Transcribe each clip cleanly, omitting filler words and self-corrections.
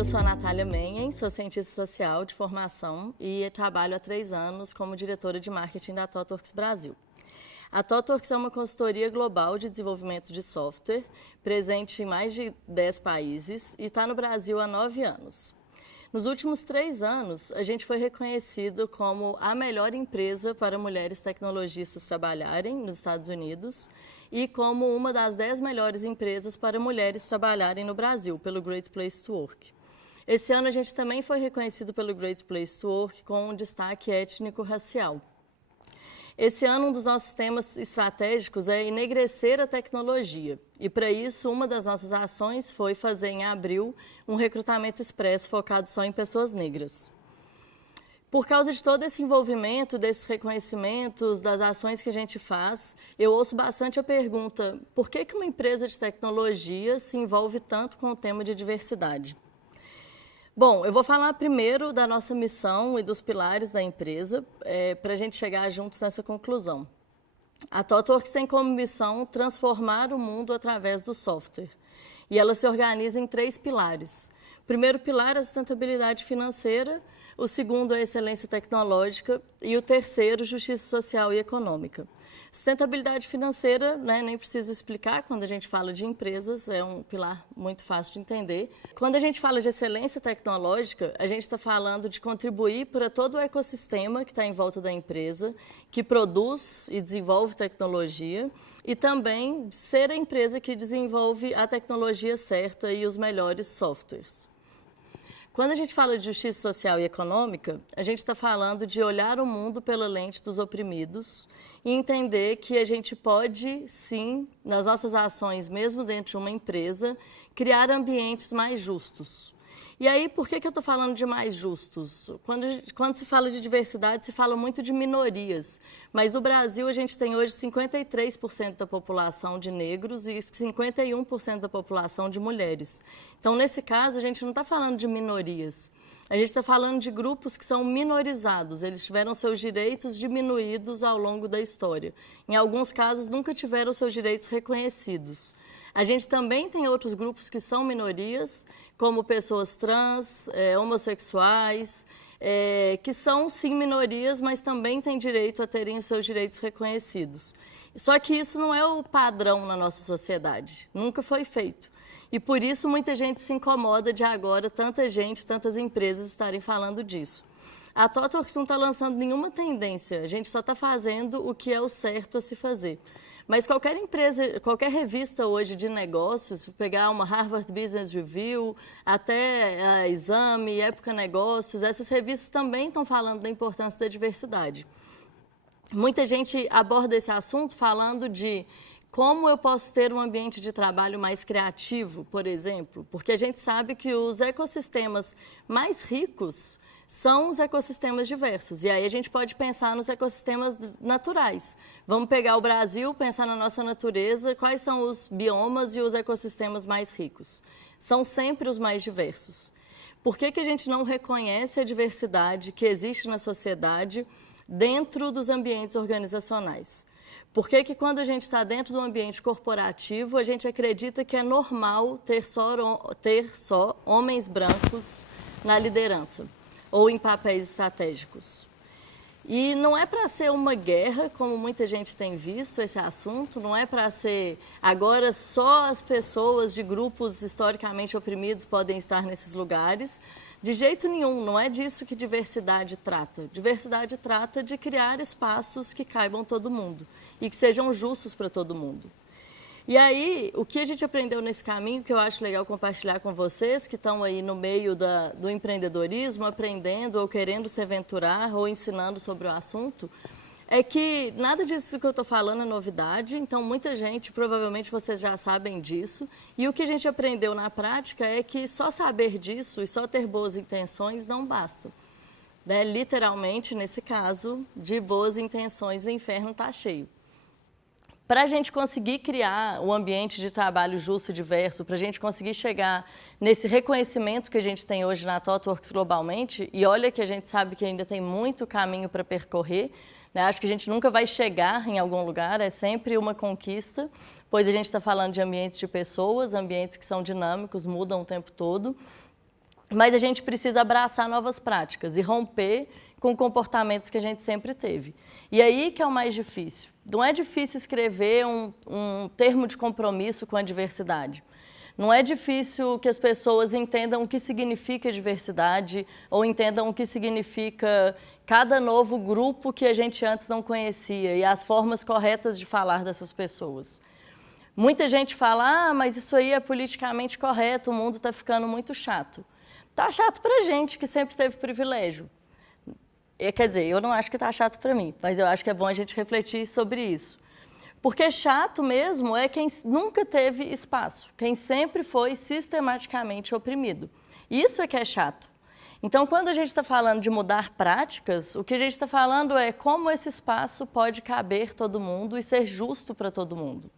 Eu sou a Natália Menhen, sou cientista social de formação e trabalho há 3 anos como diretora de marketing da ThoughtWorks Brasil. A ThoughtWorks é uma consultoria global de desenvolvimento de software, presente em mais de 10 países e está no Brasil há 9 anos. Nos últimos 3 anos, a gente foi reconhecido como a melhor empresa para mulheres tecnologistas trabalharem nos Estados Unidos e como uma das 10 melhores empresas para mulheres trabalharem no Brasil, pelo Great Place to Work. Esse ano, a gente também foi reconhecido pelo Great Place to Work com um destaque étnico-racial. Esse ano, um dos nossos temas estratégicos é enegrecer a tecnologia. E, para isso, uma das nossas ações foi fazer, em abril, um recrutamento expresso focado só em pessoas negras. Por causa de todo esse envolvimento, desses reconhecimentos, das ações que a gente faz, eu ouço bastante a pergunta: por que uma empresa de tecnologia se envolve tanto com o tema de diversidade? Bom, eu vou falar primeiro da nossa missão e dos pilares da empresa, para a gente chegar juntos nessa conclusão. A ThoughtWorks tem como missão transformar o mundo através do software. E ela se organiza em 3 pilares. O primeiro pilar é a sustentabilidade financeira, o segundo é a excelência tecnológica e o terceiro, justiça social e econômica. Sustentabilidade financeira, nem preciso explicar, quando a gente fala de empresas, é um pilar muito fácil de entender. Quando a gente fala de excelência tecnológica, a gente está falando de contribuir para todo o ecossistema que está em volta da empresa, que produz e desenvolve tecnologia, e também ser a empresa que desenvolve a tecnologia certa e os melhores softwares. Quando a gente fala de justiça social e econômica, a gente está falando de olhar o mundo pela lente dos oprimidos e entender que a gente pode, sim, nas nossas ações, mesmo dentro de uma empresa, criar ambientes mais justos. E aí, por que eu estou falando de mais justos? Quando se fala de diversidade, se fala muito de minorias. Mas no Brasil, a gente tem hoje 53% da população de negros e 51% da população de mulheres. Então, nesse caso, a gente não está falando de minorias. A gente está falando de grupos que são minorizados. Eles tiveram seus direitos diminuídos ao longo da história. Em alguns casos, nunca tiveram seus direitos reconhecidos. A gente também tem outros grupos que são minorias, como pessoas trans, homossexuais, que são sim minorias, mas também têm direito a terem os seus direitos reconhecidos. Só que isso não é o padrão na nossa sociedade, nunca foi feito. E por isso muita gente se incomoda de agora tanta gente, tantas empresas estarem falando disso. A ThoughtWorks não está lançando nenhuma tendência, a gente só está fazendo o que é o certo a se fazer. Mas qualquer empresa, qualquer revista hoje de negócios, pegar uma Harvard Business Review, até a Exame, Época Negócios, essas revistas também estão falando da importância da diversidade. Muita gente aborda esse assunto falando de como eu posso ter um ambiente de trabalho mais criativo, por exemplo, porque a gente sabe que os ecossistemas mais ricos são os ecossistemas diversos. E aí a gente pode pensar nos ecossistemas naturais. Vamos pegar o Brasil, pensar na nossa natureza, quais são os biomas e os ecossistemas mais ricos? São sempre os mais diversos. Por que a gente não reconhece a diversidade que existe na sociedade dentro dos ambientes organizacionais? Por que quando a gente está dentro do ambiente corporativo, a gente acredita que é normal ter só homens brancos na liderança ou em papéis estratégicos? E não é para ser uma guerra, como muita gente tem visto esse assunto, não é para ser agora só as pessoas de grupos historicamente oprimidos podem estar nesses lugares. De jeito nenhum, não é disso que diversidade trata. Diversidade trata de criar espaços que caibam todo mundo e que sejam justos para todo mundo. E aí, o que a gente aprendeu nesse caminho, que eu acho legal compartilhar com vocês, que estão aí no meio do empreendedorismo, aprendendo ou querendo se aventurar ou ensinando sobre o assunto, é que nada disso que eu estou falando é novidade, então muita gente, provavelmente vocês já sabem disso, e o que a gente aprendeu na prática é que só saber disso e só ter boas intenções não basta. Literalmente, nesse caso, de boas intenções, o inferno está cheio. Para a gente conseguir criar um ambiente de trabalho justo e diverso, para a gente conseguir chegar nesse reconhecimento que a gente tem hoje na ThoughtWorks globalmente, e olha que a gente sabe que ainda tem muito caminho para percorrer, acho que a gente nunca vai chegar em algum lugar, é sempre uma conquista, pois a gente está falando de ambientes de pessoas, ambientes que são dinâmicos, mudam o tempo todo. mas a gente precisa abraçar novas práticas e romper com comportamentos que a gente sempre teve. E aí que é o mais difícil. Não é difícil escrever um termo de compromisso com a diversidade. Não é difícil que as pessoas entendam o que significa diversidade ou entendam o que significa cada novo grupo que a gente antes não conhecia e as formas corretas de falar dessas pessoas. Muita gente fala, mas isso aí é politicamente correto, o mundo está ficando muito chato. Está chato para a gente que sempre teve privilégio. Quer dizer, eu não acho que está chato para mim, mas eu acho que é bom a gente refletir sobre isso. Porque chato mesmo é quem nunca teve espaço, quem sempre foi sistematicamente oprimido. Isso é que é chato. Então, quando a gente está falando de mudar práticas, o que a gente está falando é como esse espaço pode caber todo mundo e ser justo para todo mundo.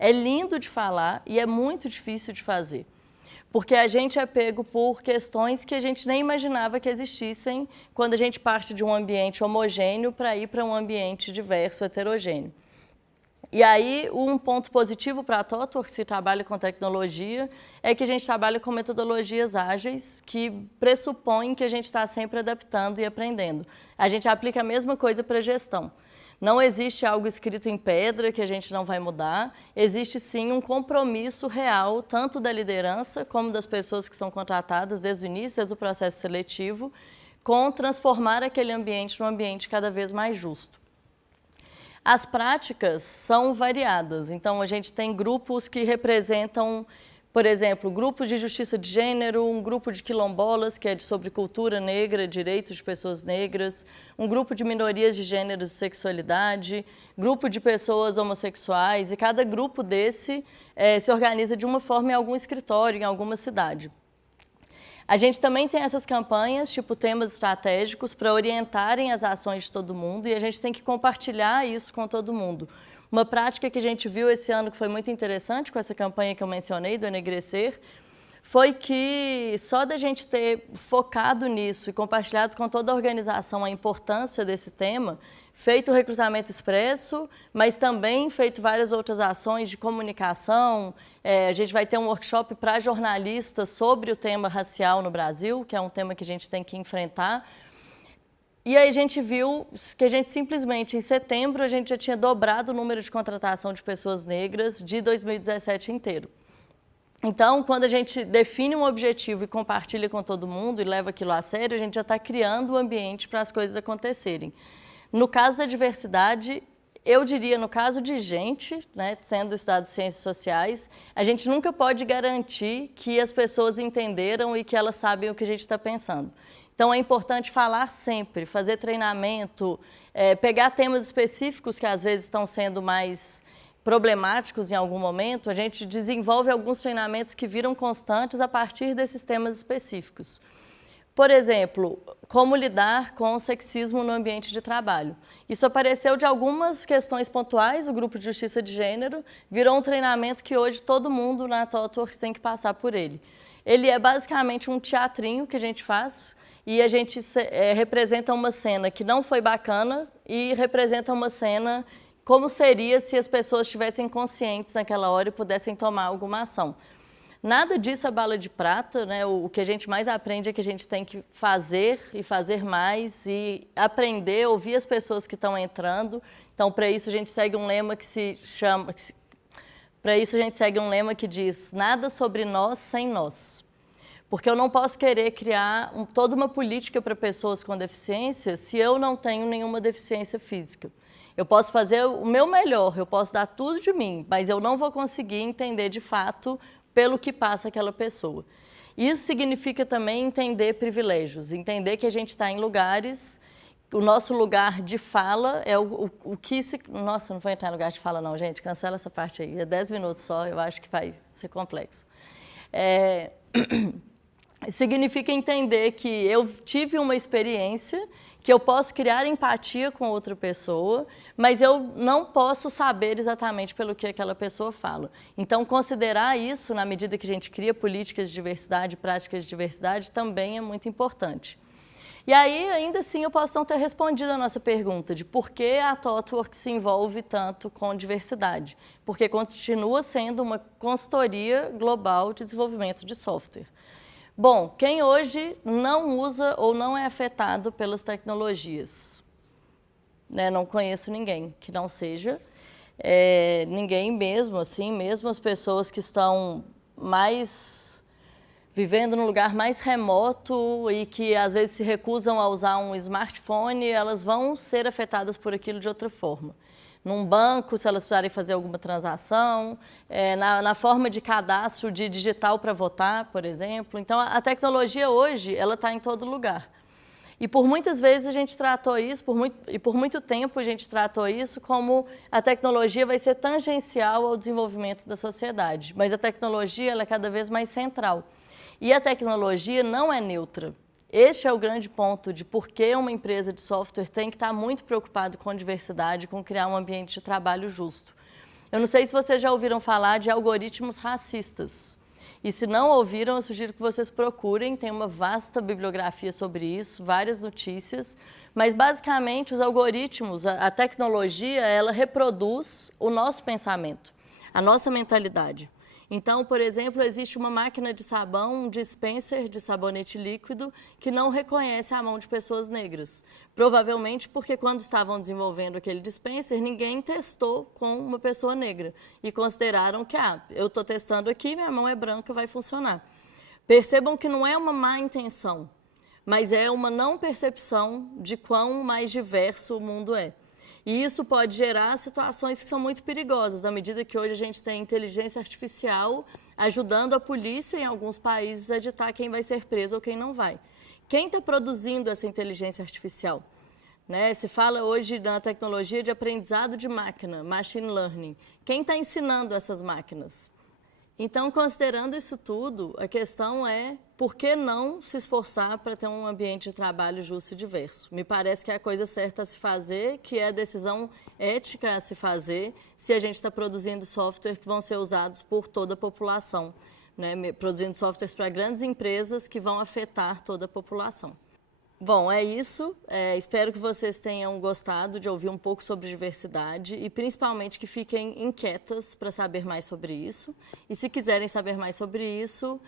É lindo de falar e é muito difícil de fazer. Porque a gente é pego por questões que a gente nem imaginava que existissem quando a gente parte de um ambiente homogêneo para ir para um ambiente diverso, heterogêneo. E aí, um ponto positivo para a TOTWORKS, que trabalha com tecnologia, é que a gente trabalha com metodologias ágeis que pressupõem que a gente está sempre adaptando e aprendendo. A gente aplica a mesma coisa para a gestão. Não existe algo escrito em pedra que a gente não vai mudar, existe sim um compromisso real, tanto da liderança como das pessoas que são contratadas desde o início, desde o processo seletivo, com transformar aquele ambiente num ambiente cada vez mais justo. As práticas são variadas, então a gente tem grupos que representam, por exemplo, grupos de justiça de gênero, um grupo de quilombolas, que é sobre cultura negra, direitos de pessoas negras, um grupo de minorias de gêneros e sexualidade, grupo de pessoas homossexuais, e cada grupo desse se organiza de uma forma em algum escritório, em alguma cidade. A gente também tem essas campanhas, tipo temas estratégicos, para orientarem as ações de todo mundo, e a gente tem que compartilhar isso com todo mundo. Uma prática que a gente viu esse ano que foi muito interessante com essa campanha que eu mencionei, do Enegrecer, foi que só da gente ter focado nisso e compartilhado com toda a organização a importância desse tema, feito o recrutamento expresso, mas também feito várias outras ações de comunicação. A gente vai ter um workshop para jornalistas sobre o tema racial no Brasil, que é um tema que a gente tem que enfrentar. E aí a gente viu que a gente simplesmente, em setembro, a gente já tinha dobrado o número de contratação de pessoas negras de 2017 inteiro. Então, quando a gente define um objetivo e compartilha com todo mundo e leva aquilo a sério, a gente já está criando o ambiente para as coisas acontecerem. No caso da diversidade, eu diria, no caso de gente, né, sendo estudado ciências sociais, a gente nunca pode garantir que as pessoas entenderam e que elas sabem o que a gente está pensando. Então, é importante falar sempre, fazer treinamento, pegar temas específicos que às vezes estão sendo mais problemáticos em algum momento, a gente desenvolve alguns treinamentos que viram constantes a partir desses temas específicos. Por exemplo, como lidar com o sexismo no ambiente de trabalho. Isso apareceu de algumas questões pontuais, o grupo de justiça de gênero virou um treinamento que hoje todo mundo na TOTWORKS tem que passar por ele. Ele é basicamente um teatrinho que a gente faz e a gente representa uma cena que não foi bacana e representa uma cena como seria se as pessoas estivessem conscientes naquela hora e pudessem tomar alguma ação. Nada disso é bala de prata, né? O que a gente mais aprende é que a gente tem que fazer e fazer mais e aprender, ouvir as pessoas que estão entrando. Então, para isso, a gente segue um lema que se chama... Para isso, a gente segue um lema que diz: nada sobre nós sem nós. Porque eu não posso querer criar toda uma política para pessoas com deficiência se eu não tenho nenhuma deficiência física. Eu posso fazer o meu melhor, eu posso dar tudo de mim, mas eu não vou conseguir entender de fato pelo que passa aquela pessoa. Isso significa também entender privilégios, entender que a gente está em lugares, o nosso lugar de fala é o que se... Nossa, não vou entrar em lugar de fala não, gente, cancela essa parte aí, é 10 minutos só, eu acho que vai ser complexo. Significa entender que eu tive uma experiência, que eu posso criar empatia com outra pessoa, mas eu não posso saber exatamente pelo que aquela pessoa fala. Então, considerar isso na medida que a gente cria políticas de diversidade, práticas de diversidade, também é muito importante. E aí, ainda assim, eu posso não ter respondido a nossa pergunta de por que a TOTWORKS se envolve tanto com diversidade, porque continua sendo uma consultoria global de desenvolvimento de software. Bom, quem hoje não usa ou não é afetado pelas tecnologias? Né? Não conheço ninguém que não seja. Ninguém mesmo, assim, mesmo as pessoas que estão vivendo num lugar mais remoto e que às vezes se recusam a usar um smartphone, elas vão ser afetadas por aquilo de outra forma. Num banco, se elas precisarem fazer alguma transação, na forma de cadastro de digital para votar, por exemplo. Então, a tecnologia hoje, ela está em todo lugar. E por muitas vezes a gente tratou isso, por muito tempo a gente tratou isso como a tecnologia vai ser tangencial ao desenvolvimento da sociedade. Mas a tecnologia, ela é cada vez mais central. E a tecnologia não é neutra. Este é o grande ponto de por que uma empresa de software tem que estar muito preocupada com diversidade, com criar um ambiente de trabalho justo. Eu não sei se vocês já ouviram falar de algoritmos racistas. E se não ouviram, eu sugiro que vocês procurem, tem uma vasta bibliografia sobre isso, várias notícias, mas basicamente os algoritmos, a tecnologia, ela reproduz o nosso pensamento, a nossa mentalidade. Então, por exemplo, existe uma máquina de sabão, um dispenser de sabonete líquido que não reconhece a mão de pessoas negras. Provavelmente porque quando estavam desenvolvendo aquele dispenser, ninguém testou com uma pessoa negra. E consideraram que, eu estou testando aqui, minha mão é branca, vai funcionar. Percebam que não é uma má intenção, mas é uma não percepção de quão mais diverso o mundo é. E isso pode gerar situações que são muito perigosas, na medida que hoje a gente tem inteligência artificial ajudando a polícia em alguns países a ditar quem vai ser preso ou quem não vai. Quem está produzindo essa inteligência artificial? Né? Se fala hoje na tecnologia de aprendizado de máquina, machine learning. Quem está ensinando essas máquinas? Então, considerando isso tudo, a questão é por que não se esforçar para ter um ambiente de trabalho justo e diverso? Me parece que é a coisa certa a se fazer, que é a decisão ética a se fazer, se a gente está produzindo software que vão ser usados por toda a população, né? Produzindo softwares para grandes empresas que vão afetar toda a população. Bom, é isso. Espero que vocês tenham gostado de ouvir um pouco sobre diversidade e principalmente que fiquem inquietas para saber mais sobre isso. E se quiserem saber mais sobre isso,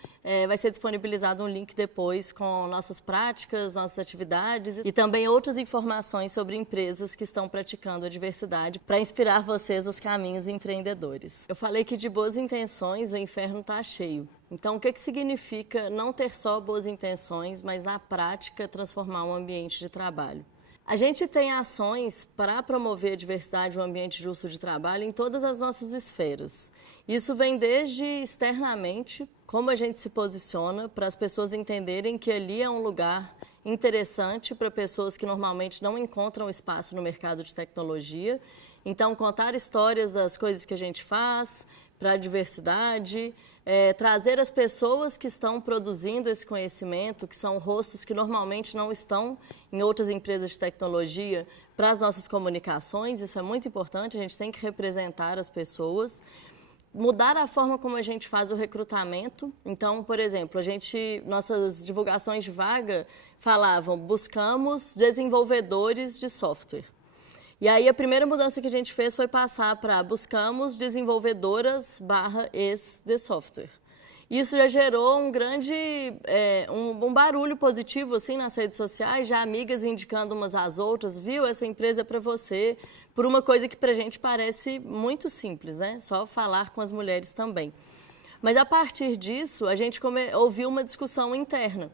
vai ser disponibilizado um link depois com nossas práticas, nossas atividades e também outras informações sobre empresas que estão praticando a diversidade para inspirar vocês aos caminhos empreendedores. Eu falei que de boas intenções o inferno está cheio. Então, o que significa não ter só boas intenções, mas na prática transformar um ambiente de trabalho? A gente tem ações para promover a diversidade e um ambiente justo de trabalho em todas as nossas esferas. Isso vem desde externamente, como a gente se posiciona para as pessoas entenderem que ali é um lugar interessante para pessoas que normalmente não encontram espaço no mercado de tecnologia. Então, contar histórias das coisas que a gente faz para a diversidade, trazer as pessoas que estão produzindo esse conhecimento, que são rostos que normalmente não estão em outras empresas de tecnologia, para as nossas comunicações. Isso é muito importante, a gente tem que representar as pessoas. Mudar a forma como a gente faz o recrutamento. Então, por exemplo, nossas divulgações de vaga falavam, buscamos desenvolvedores de software. E aí a primeira mudança que a gente fez foi passar para buscamos desenvolvedoras/ex de software. Isso já gerou um grande, um barulho positivo assim nas redes sociais, já amigas indicando umas às outras, viu, essa empresa é para você, por uma coisa que para a gente parece muito simples, né? Só falar com as mulheres também. Mas a partir disso, a gente ouviu uma discussão interna.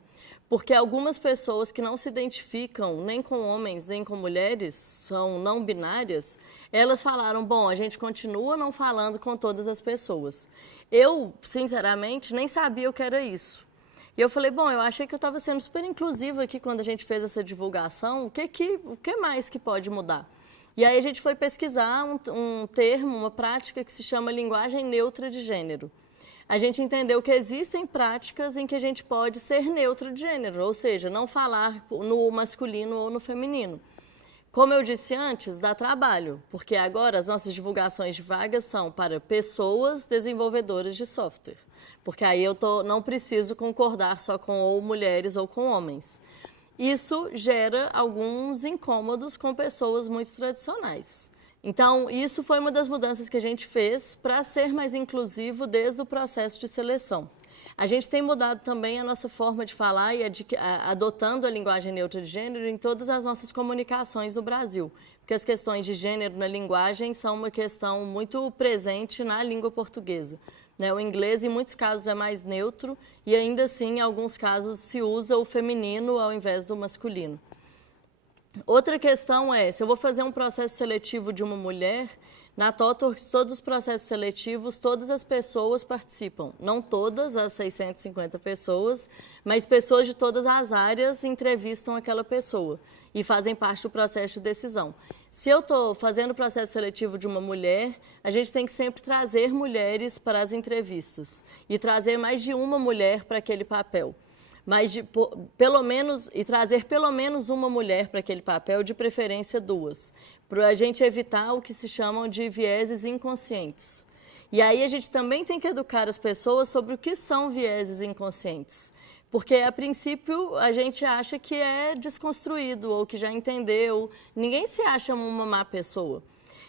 Porque algumas pessoas que não se identificam nem com homens, nem com mulheres, são não binárias, elas falaram, bom, a gente continua não falando com todas as pessoas. Eu, sinceramente, nem sabia o que era isso. E eu falei, bom, eu achei que eu estava sendo super inclusiva aqui quando a gente fez essa divulgação, o que mais que pode mudar? E aí a gente foi pesquisar um termo, uma prática que se chama linguagem neutra de gênero. A gente entendeu que existem práticas em que a gente pode ser neutro de gênero, ou seja, não falar no masculino ou no feminino. Como eu disse antes, dá trabalho, porque agora as nossas divulgações de vagas são para pessoas desenvolvedoras de software, porque aí eu não preciso concordar só com ou mulheres ou com homens. Isso gera alguns incômodos com pessoas muito tradicionais. Então, isso foi uma das mudanças que a gente fez para ser mais inclusivo desde o processo de seleção. A gente tem mudado também a nossa forma de falar e adotando a linguagem neutra de gênero em todas as nossas comunicações no Brasil, porque as questões de gênero na linguagem são uma questão muito presente na língua portuguesa. O inglês, em muitos casos, é mais neutro e, ainda assim, em alguns casos, se usa o feminino ao invés do masculino. Outra questão é, se eu vou fazer um processo seletivo de uma mulher, na TOTWORKS, todos os processos seletivos, todas as pessoas participam. Não todas as 650 pessoas, mas pessoas de todas as áreas entrevistam aquela pessoa e fazem parte do processo de decisão. Se eu estou fazendo o processo seletivo de uma mulher, a gente tem que sempre trazer mulheres para as entrevistas e trazer mais de uma mulher para aquele papel. Trazer pelo menos uma mulher para aquele papel, de preferência 2, para a gente evitar o que se chamam de vieses inconscientes. E aí a gente também tem que educar as pessoas sobre o que são vieses inconscientes. Porque, a princípio, a gente acha que é desconstruído ou que já entendeu. Ninguém se acha uma má pessoa.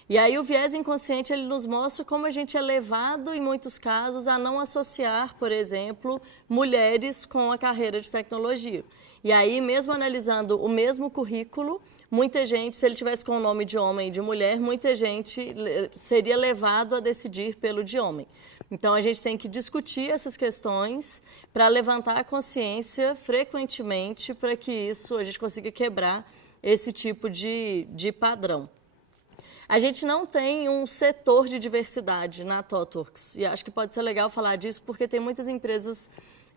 E aí o viés inconsciente ele nos mostra como a gente é levado, em muitos casos, a não associar, por exemplo, mulheres com a carreira de tecnologia. E aí, mesmo analisando o mesmo currículo, muita gente, se ele tivesse com o nome de homem e de mulher, muita gente seria levado a decidir pelo de homem. Então, a gente tem que discutir essas questões para levantar a consciência frequentemente para que a gente consiga quebrar esse tipo de padrão. A gente não tem um setor de diversidade na TOTWORKS, e acho que pode ser legal falar disso porque tem muitas empresas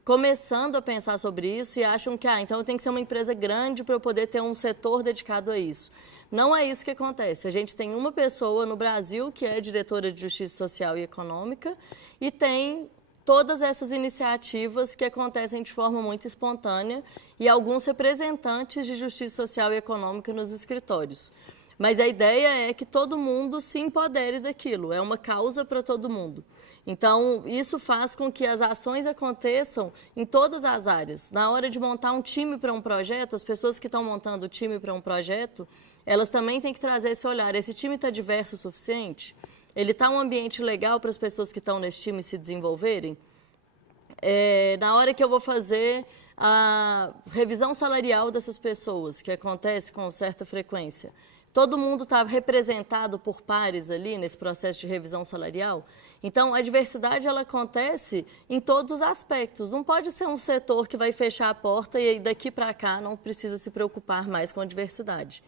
começando a pensar sobre isso e acham que, então tem que ser uma empresa grande para eu poder ter um setor dedicado a isso. Não é isso que acontece. A gente tem uma pessoa no Brasil que é diretora de Justiça Social e Econômica e tem todas essas iniciativas que acontecem de forma muito espontânea e alguns representantes de Justiça Social e Econômica nos escritórios. Mas a ideia é que todo mundo se empodere daquilo, é uma causa para todo mundo. Então, isso faz com que as ações aconteçam em todas as áreas. Na hora de montar um time para um projeto, as pessoas que estão montando o time para um projeto, elas também têm que trazer esse olhar. Esse time está diverso o suficiente? Ele está um ambiente legal para as pessoas que estão nesse time se desenvolverem? Na hora que eu vou fazer a revisão salarial dessas pessoas, que acontece com certa frequência, todo mundo está representado por pares ali nesse processo de revisão salarial? Então, a diversidade ela acontece em todos os aspectos. Não pode ser um setor que vai fechar a porta e daqui para cá não precisa se preocupar mais com a diversidade.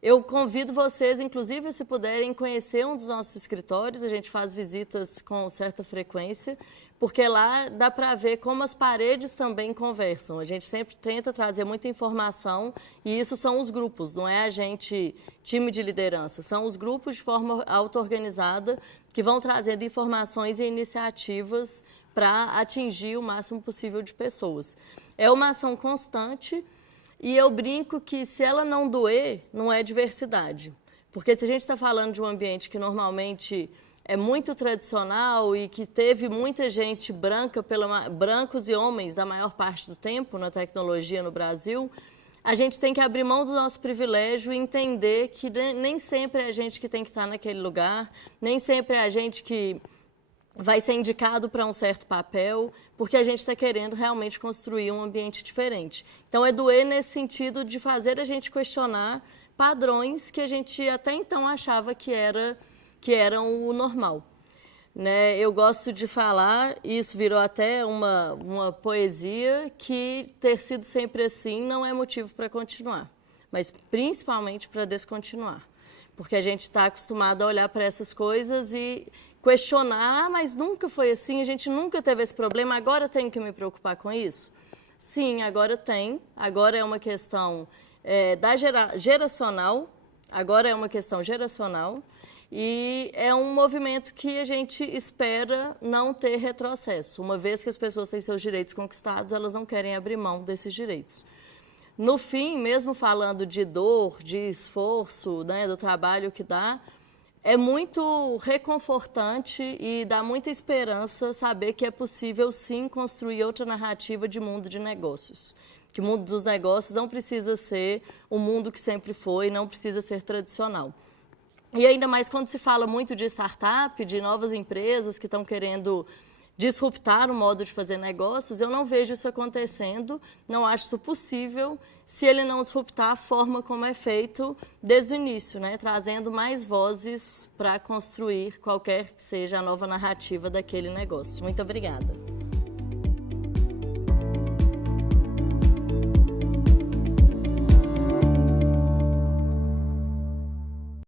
Eu convido vocês, inclusive, se puderem, conhecer um dos nossos escritórios. A gente faz visitas com certa frequência, porque lá dá para ver como as paredes também conversam. A gente sempre tenta trazer muita informação e isso são os grupos, não é a gente, time de liderança, são os grupos de forma auto-organizada que vão trazendo informações e iniciativas para atingir o máximo possível de pessoas. É uma ação constante e eu brinco que se ela não doer, não é diversidade. Porque se a gente está falando de um ambiente que normalmente é muito tradicional e que teve muita gente branca, brancos e homens da maior parte do tempo na tecnologia no Brasil, a gente tem que abrir mão do nosso privilégio e entender que nem sempre é a gente que tem que estar naquele lugar, nem sempre é a gente que vai ser indicado para um certo papel, porque a gente está querendo realmente construir um ambiente diferente. Então, é doer nesse sentido de fazer a gente questionar padrões que a gente até então achava que eram o normal. Né? Eu gosto de falar, e isso virou até uma poesia, que ter sido sempre assim não é motivo para continuar, mas principalmente para descontinuar. Porque a gente está acostumado a olhar para essas coisas e questionar, mas nunca foi assim, a gente nunca teve esse problema, agora tenho que me preocupar com isso? Sim, agora tem, agora é uma questão geracional, agora é uma questão geracional, e é um movimento que a gente espera não ter retrocesso. Uma vez que as pessoas têm seus direitos conquistados, elas não querem abrir mão desses direitos. No fim, mesmo falando de dor, de esforço, né, do trabalho que dá, é muito reconfortante e dá muita esperança saber que é possível, sim, construir outra narrativa de mundo de negócios. Que o mundo dos negócios não precisa ser o mundo que sempre foi, não precisa ser tradicional. E ainda mais quando se fala muito de startup, de novas empresas que estão querendo disruptar o modo de fazer negócios, eu não vejo isso acontecendo, não acho isso possível se ele não disruptar a forma como é feito desde o início, né? Trazendo mais vozes para construir qualquer que seja a nova narrativa daquele negócio. Muito obrigada.